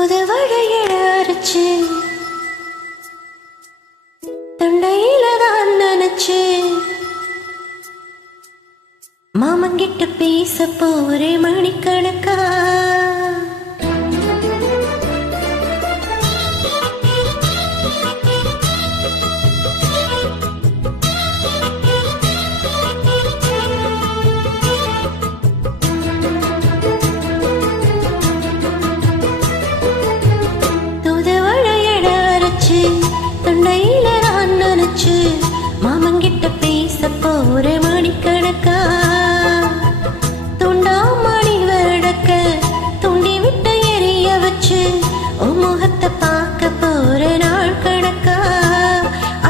தூதுவளையல அரைச்சு தொண்டையில தான் நினைச்சு மாமங்கிட்ட பேச போரே மணிக்கணக்கா. தொண்டையில நான் நினைச்சு மாமங்கிட்ட பேச போற மணிக்கணக்கா. துண்டாமணி விளக்க துண்டி விட்டு எரிய வச்சு உன் முகத்தை பார்க்க போற நாள் கணக்கா.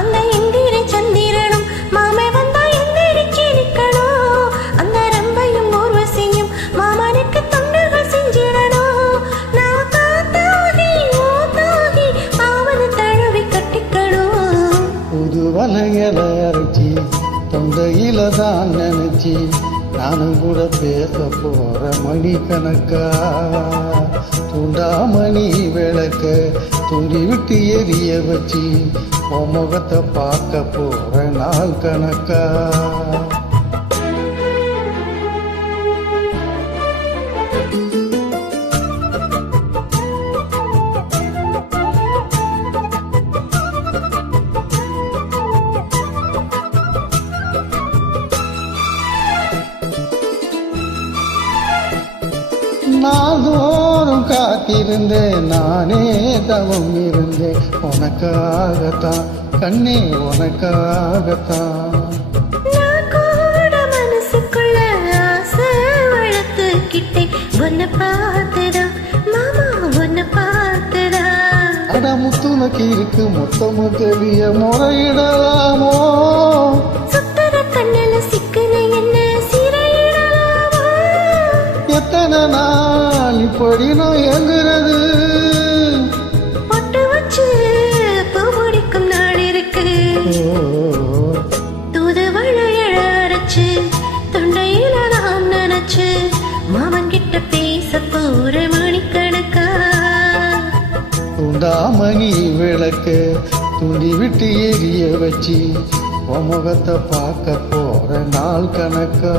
அந்த இந்திர சந்திரனும் மாமே வந்தா எந்திரிச்சு நிக்கணும். அந்த ரம்பையும் ஊர்வசியும் மாமனுக்கு தொண்டுகள் செஞ்சிடணும். நான் காத்தாகி ஊத்தாகி அவனை தழுவி கட்டிக்கணும். புது வளையல அரைச்சி தொண்டையில தான் நினைச்சி நானும் கூட பேச போற மணிக்கணக்கா. தூண்டாமணி விளக்க தூண்டி விட்டு எரிய வச்சு உன் முகத்தை பார்க்க போற நாள் கணக்கா. நாள்தோறும் காத்திருந்தேன் நானே தவம் இருந்தேன் உனக்காகத்தான் கண்ணே உனக்காகத்தான். நான் கூட மனசுக்குள்ள ஆசை வளர்த்துக்கிட்டே உன்னை பார்த்துதான் மாமா உன்னை பார்த்துதான். அட முத்துனக்கு இருக்கு மொத்தமும் தெரிய முறையிடலாமோ. சுத்தர கண்ணில சிக்கன என்ன சிறையிடலாமோ. எத்தனை நாள் இப்படி நான் எங்குறது. பொட்டு வச்சு பூ முடிக்கும் நாள் இருக்கு. தூதுவளையல அரைச்சு தொண்டையில நான் நினைச்சு மாமன்கிட்ட பேச போற மணிக்கணக்கா. துண்டாமணி விளக்க துண்டி விட்டு எரிய வச்சு உன் முகத்தை பார்க்க போற நாள் கணக்கா.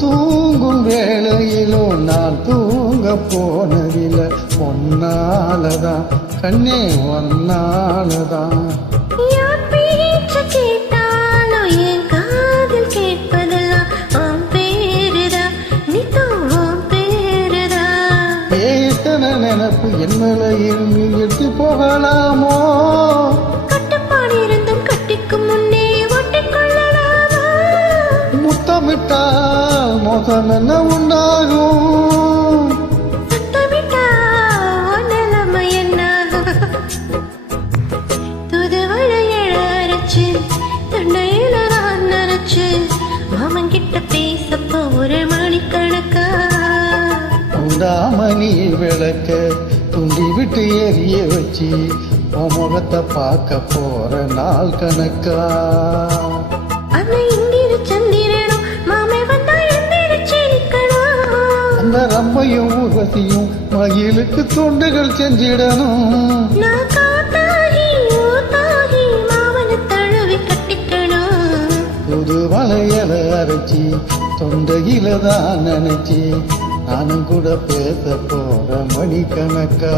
தூங்கும் வேளையிலும் நான் தூங்க போனதில்லை ஒன்னாலதான் கண்ணே ஒன்னாலதான். யார் பேச்சு கேட்டாலும் என் காதில் கேட்பதெல்லாம் உன் பேருதான் நித்தம் உன் பேருதான். ஏத்தன நினப்பு என்னல இருந்து எட்டி போகலாமோ. கட்டுப்பாடு இருந்தும் கட்டிக்கும் முன்னே ஒட்டிக்கொள்ளலாமா. முத்தமிட்டால் மோசம் என்ன உண்டாகும். சத்தமிட்டா உன் நிலைமை என்னாகும். தூதுவளையல அரைச்சு தொண்டையில நான் நினைச்சு மாமன்கிட்ட பேச போற மணிக்கணக்கா. உண்டாமணி விளக்க துண்டி விட்டு எரிய வச்சு உன் முகத்தை பார்க்க போற நாள் கணக்கா. அந்த இந்திர சந்திரனும் மாமே வந்தா எந்திரிச்சு நிக்கணும். அந்த ரம்பையும் ஊர்வசியும் மகிழுக்கு தொண்டுகள் செஞ்சிடணும். நான் காத்தாகி ஊத்தாகி மாமனை தழுவி கட்டிக்கணும். புது வளையல அரைச்சி தொண்டையில தான் நினைச்சி நானும் கூட பேச போற மணிக்கணக்கா.